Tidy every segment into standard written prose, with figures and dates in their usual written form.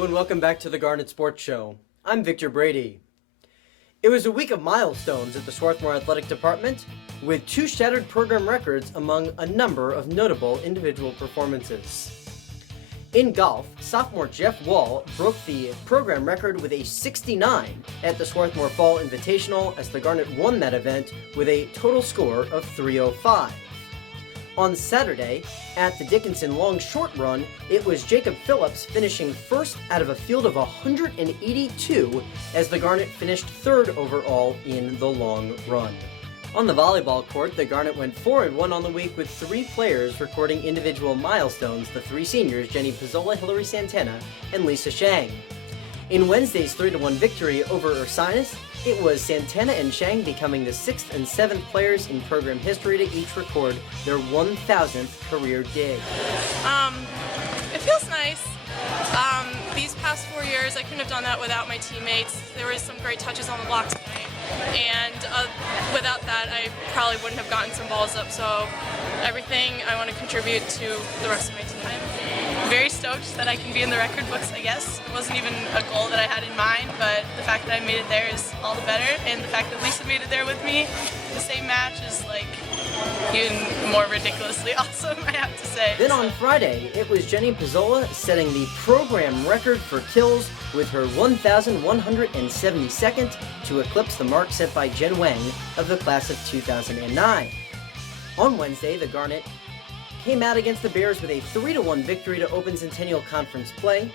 Hello and welcome back to the Garnet Sports Show. I'm Victor Brady. It was a week of milestones at the Swarthmore Athletic Department, with 2 shattered program records among a number of notable individual performances. In golf, sophomore Jeff Wall broke the program record with a 69 at the Swarthmore Fall Invitational as the Garnet won that event with a total score of 305. On Saturday, at the Dickinson Long Short Run, it was Jacob Phillips finishing first out of a field of 182 as the Garnet finished third overall in the long run. On the volleyball court, the Garnet went 4-1 on the week with 3 players recording individual milestones, the 3 seniors Jenny Pizzola, Hillary Santana, and Lisa Shang. In Wednesday's 3-1 victory over Ursinus, it was Santana and Shang becoming the 6th and 7th players in program history to each record their 1,000th career dig. It feels nice. These past 4 years, I couldn't have done that without my teammates. There was some great touches on the blocks tonight, and without that, I probably wouldn't have gotten some balls up. So everything I want to contribute to the rest of my team. I'm very stoked that I can be in the record books, I guess. It wasn't even a goal that I had in mind, but the fact that I made it there is all the better, and the fact that Lisa made it there with me, the same match, is like even more ridiculously awesome, I have to say. Then on Friday, it was Jenny Pizzola setting the program record for kills with her 1,172nd to eclipse the mark set by Jen Wang of the class of 2009. On Wednesday, the Garnet came out against the Bears with a 3-1 victory to open Centennial Conference play,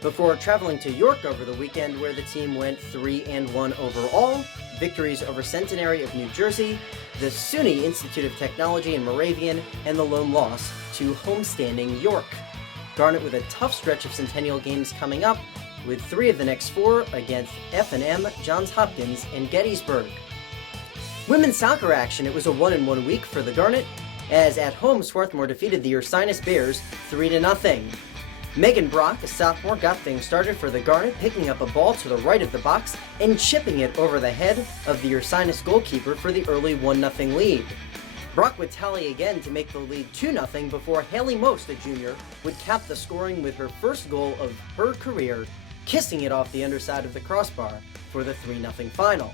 before traveling to York over the weekend where the team went 3-1 overall, victories over Centenary of New Jersey, the SUNY Institute of Technology in Moravian, and the lone loss to homestanding York. Garnet with a tough stretch of Centennial games coming up, with 3 of the next 4 against F&M, Johns Hopkins, and Gettysburg. Women's soccer action, it was a 1-1 week for the Garnet, as at home Swarthmore defeated the Ursinus Bears 3-0. Megan Brock, a sophomore, got things started for the Garnet, picking up a ball to the right of the box and chipping it over the head of the Ursinus goalkeeper for the early 1-0 lead. Brock would tally again to make the lead 2-0 before Haley Most, a junior, would cap the scoring with her first goal of her career, kissing it off the underside of the crossbar for the 3-0 final.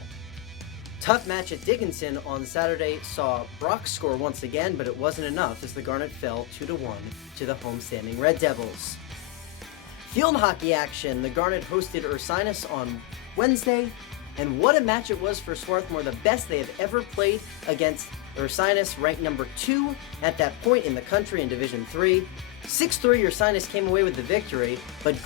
Tough match at Dickinson on Saturday saw Brock score once again, but it wasn't enough as the Garnet fell 2-1 to the homestanding Red Devils. Field hockey action, the Garnet hosted Ursinus on Wednesday, and what a match it was for Swarthmore, the best they have ever played against Ursinus, ranked number 2 at that point in the country in Division 3. 6-3 Ursinus came away with the victory, but 2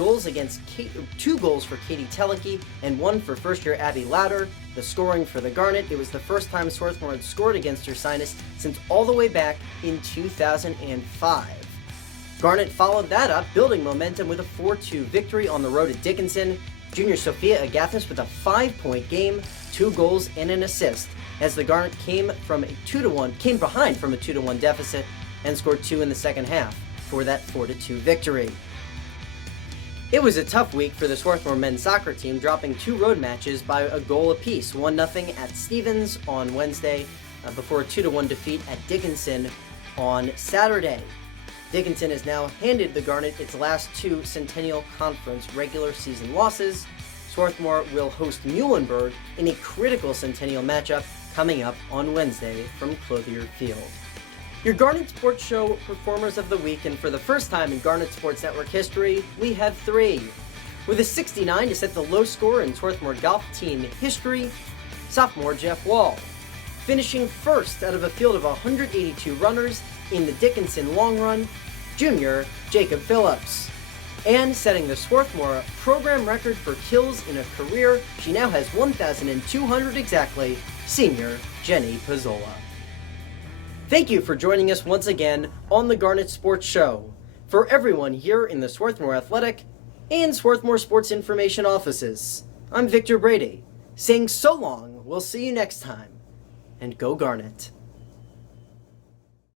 goals for Katie Teleke and 1 for first-year Abby Lauder. The scoring for the Garnet, it was the first time Swarthmore had scored against Ursinus since all the way back in 2005. Garnet followed that up, building momentum with a 4-2 victory on the road at Dickinson. Junior Sophia Agathis with a 5-point game, 2 goals and an assist, as the Garnet came behind from a 2-1 deficit and scored 2 in the second half for that 4-2 victory. It was a tough week for the Swarthmore men's soccer team, dropping 2 road matches by a goal apiece, 1-0 at Stevens on Wednesday, before a 2-1 defeat at Dickinson on Saturday. Dickinson has now handed the Garnet its last 2 Centennial Conference regular season losses. Swarthmore will host Muhlenberg in a critical Centennial matchup coming up on Wednesday from Clothier Field. Your Garnet Sports Show performers of the week, and for the first time in Garnet Sports Network history, we have 3. With a 69 to set the low score in Swarthmore golf team history, sophomore Jeff Wall. Finishing first out of a field of 182 runners in the Dickinson Long Run, junior Jacob Phillips. And setting the Swarthmore program record for kills in a career, she now has 1,200 exactly, senior Jenny Pizzola. Thank you for joining us once again on the Garnet Sports Show. For everyone here in the Swarthmore Athletic and Swarthmore Sports Information offices, I'm Victor Brady, saying so long, we'll see you next time, and go Garnet.